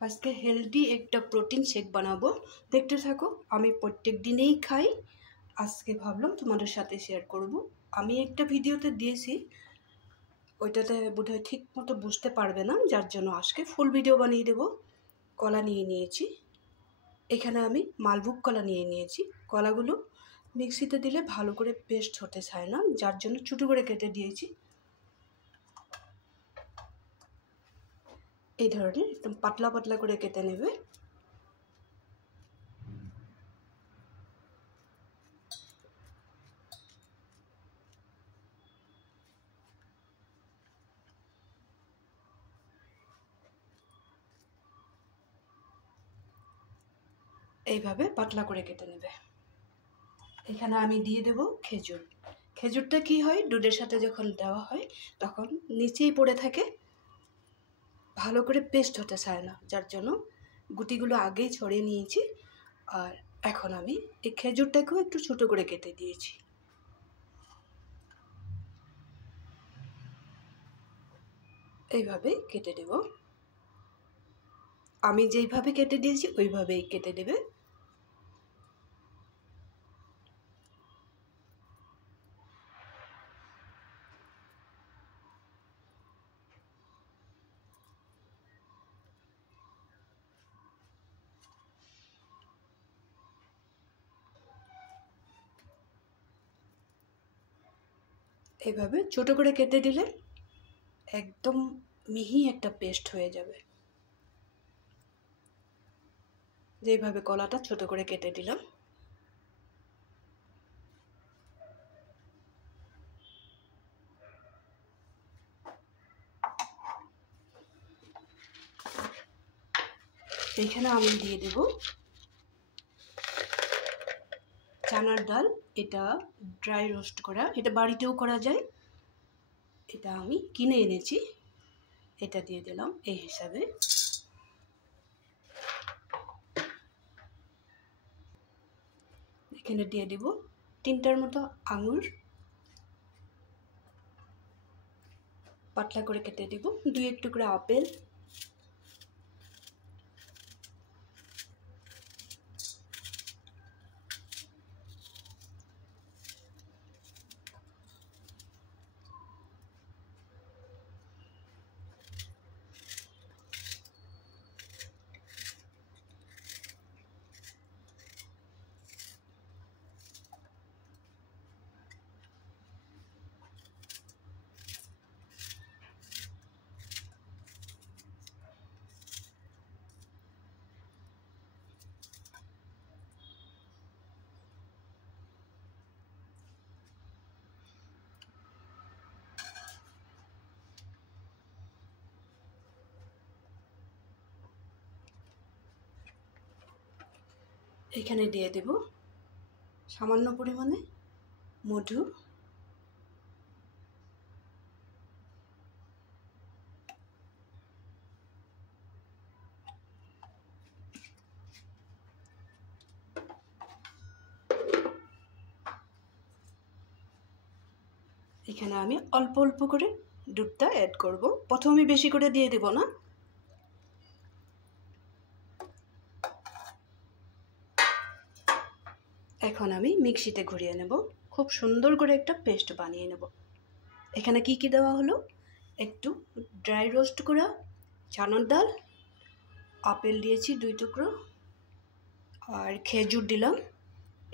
আজকে হেলদি একটা protein shake বানাবো, দেখতে থাকো। আমি প্রত্যেক দিনেই খাই, আজকে ভাবলাম তোমাদের সাথে শেয়ার করব। আমি একটা ভিডিওতে দিয়েছি, ওইটাতে বোধহয় ঠিক মতো বুঝতে পারবে না, যার জন্য আজকে ফুল ভিডিও বানিয়ে দেবো। কলা নিয়ে নিয়েছি, এখানে আমি মালভোগ কলা নিয়ে নিয়েছি। কলাগুলো মিক্সিতে দিলে ভালো করে পেস্ট হতে চায় না, যার জন্য ছোটো করে কেটে দিয়েছি। এই ধরনের একদম পাতলা পাতলা করে কেটে নেবে। এইভাবে পাতলা করে কেটে নেবে। এখানে আমি দিয়ে দেব খেজুর। খেজুরটা কি হয়, দুধের সাথে যখন দেওয়া হয় তখন নিচেই পড়ে থাকে, ভালো করে পেস্ট হতে চায় না, যার জন্য গুটিগুলো আগেই ছড়িয়ে নিয়েছি। আর এখন আমি এই খেজুরটাকেও একটু ছোটো করে কেটে দিয়েছি। এইভাবেই কেটে দেব, আমি যেইভাবে কেটে দিয়েছি ওইভাবেই কেটে দেবে। এইভাবে ছোটো করে কেটে দিলে একদম মিহি একটা পেস্ট হয়ে যাবে। যেইভাবে কলাটা ছোটো করে কেটে দিলাম, এইখানে আমি দিয়ে দেব চানার ডাল। এটা ড্রাই রোস্ট করা, এটা বাড়িতেও করা যায়, এটা আমি কিনে এনেছি। এটা দিয়ে দিলাম এই হিসাবে। এখানে দিয়ে দেব 3টার মতো আঙুর, পাতলা করে কেটে দেব। 2 টুকরা আপেল, এখানে দিয়ে দেব সামান্য পরিমাণে মধু, এখানে আমি অল্প অল্প করে দুধটা অ্যাড করব, প্রথমে বেশি করে দিয়ে দেব না। এখন আমি মিক্সিতে ঘুরিয়ে নেব, খুব সুন্দর করে একটা পেস্ট বানিয়ে নেব। এখানে কি কি দেওয়া হলো, একটু ড্রাই রোস্ট করা চানার ডাল, আপেল দিয়েছি 2 টুকরো, আর খেজুর দিলাম,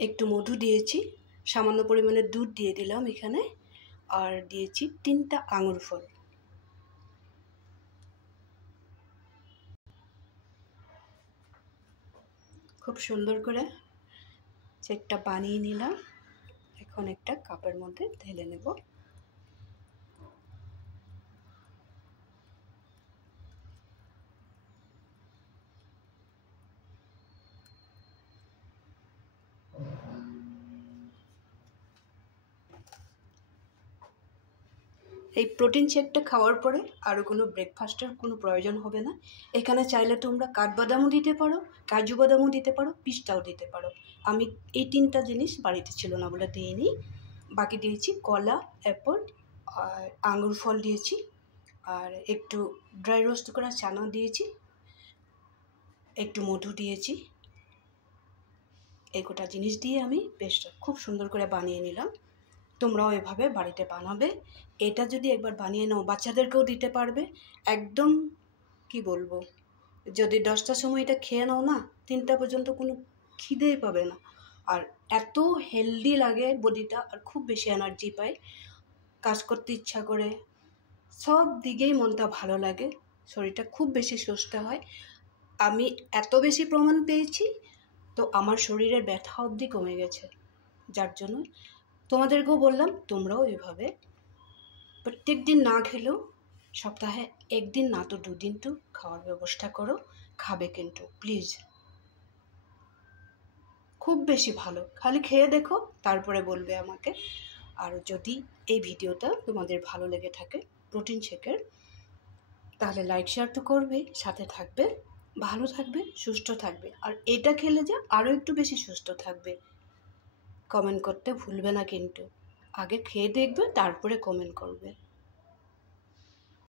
একটু মধু দিয়েছি, সামান্য পরিমাণে দুধ দিয়ে দিলাম এখানে, আর দিয়েছি 3টা আঙুর ফল। খুব সুন্দর করে শেকটা বানিয়ে নিলাম। এখন একটা কাপের মধ্যে ঢেলে নেব। এই প্রোটিন শেকটা খাওয়ার পরে আরও কোনো ব্রেকফাস্টের কোনো প্রয়োজন হবে না। এখানে চাইলে তোমরা কাঠবাদামও দিতে পারো, কাজু বাদামও দিতে পারো, পিস্তাও দিতে পারো। আমি এই 3টা জিনিস বাড়িতে ছিল না বলে দিইনি। বাকি দিয়েছি কলা, অ্যাপল আর আঙুর ফল দিয়েছি, আর একটু ড্রাই রোস্ট করা চানা দিয়েছি। একটু মধু দিয়েছি। এই গোটা জিনিস দিয়ে আমি পেস্টটা খুব সুন্দর করে বানিয়ে নিলাম। তোমরাও এভাবে বাড়িতে বানাবে। এটা যদি একবার বানিয়ে নাও, বাচ্চাদেরকেও দিতে পারবে। একদম কি বলবো, যদি 10টার সময় এটা খেয়ে নাও না, 3টা পর্যন্ত কোনো খিদেই পাবে না। আর এত হেলদি লাগে বডিটা, আর খুব বেশি এনার্জি পাই, কাজ করতে ইচ্ছা করে, সব দিকেই মনটা ভালো লাগে, শরীরটা খুব বেশি সুস্থ হয়। আমি এত বেশি প্রমাণ পেয়েছি, তো আমার শরীরের ব্যথা অবধি কমে গেছে। যার জন্য তোমাদেরকেও বললাম তোমরাও এভাবে প্রত্যেক দিন না খেলেও সপ্তাহে 1 দিন না তো 2 দিন তো খাওয়ার ব্যবস্থা করো। খাবে কিন্তু প্লিজ, খুব বেশি ভালো। খালি খেয়ে দেখো, তারপরে বলবে আমাকে। আর যদি এই ভিডিওটা তোমাদের ভালো লেগে থাকে প্রোটিন শেকের, তাহলে লাইক শেয়ার তো করবেই, সাথে থাকবে, ভালো থাকবে, সুস্থ থাকবে। আর এটা খেলে যে আরও একটু বেশি সুস্থ থাকবে। কমেন্ট করতে ভুলবে না কিন্তু, আগে খেয়ে দেখবে তারপরে কমেন্ট করবে।